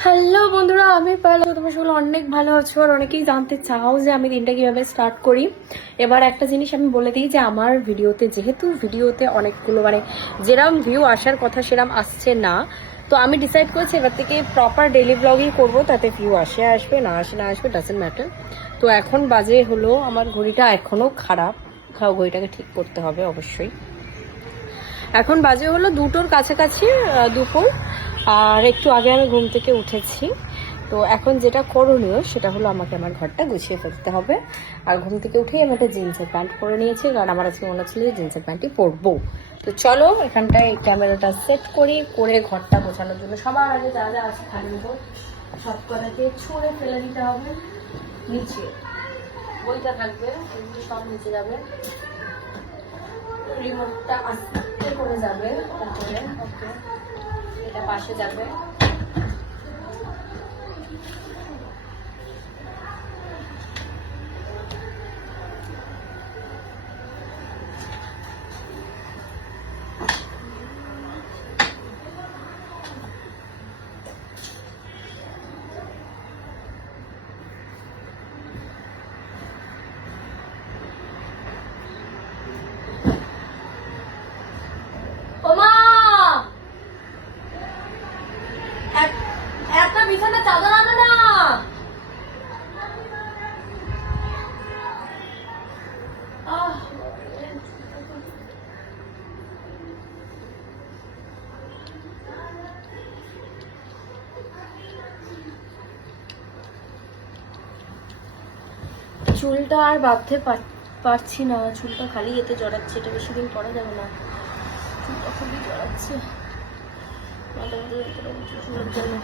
Hello বন্ধুরা, আমি পারলাম। তোমরা সকলে অনেক ভালো আছো আর অনেকেই জানতে চাও যে আমি দিনটা কিভাবে স্টার্ট করি। এবার একটা জিনিস আমি বলে দিই যে আমার ভিডিওতে যেহেতু অনেকগুলো যেরম ভিউ আসার কথা সেরম আসছে না, তো আমি ডিসাইড করেছি এবার থেকে প্রপার ডেইলি ব্লগই করবো, তাতে ভিউ আসবে না আসবে ডাজেন্ট ম্যাটার। তো এখন বাজে হলো, আমার ঘড়িটা এখনো খারাপ, ঘড়িটাকে ঠিক করতে হবে অবশ্যই। এখন বাজে হলো 2টোর কাছাকাছি, দুপুর। আর একটু আগে আমি ঘুম থেকে উঠেছি। তো এখন যেটা করণীয় সেটা হলো আমাকে আমার ঘরটা গুছিয়ে ফেলতে হবে। আর ঘুম থেকে উঠেই আমি একটা জিন্সের প্যান্ট পরে নিয়েছি, কারণ আমার আজকে মনে হচ্ছিল যে জিন্সের প্যান্টই পরবো। তো চলো এখানটায় ক্যামেরাটা সেট করে ঘরটা গোছানোর জন্য সবার আগে যা যা আছে খালি সব কটাকে ছুঁড়ে ফেলে দিতে হবে নিচে। বইটা থাকবে, এগুলো সব নিচে যাবে। রিমোটটা আস্তে করে যাবে, তারপরে ওকে এটা পাশে যাবে। একটা বিছানা চাদর আনো না। চুলটা আর বাঁধতে পারছি না, চুলটা খালি এতে জড়াচ্ছে, এটা বেশি দিন পরা যাবে না, চুলটা খুবই জড়াচ্ছে চুলের জন্য।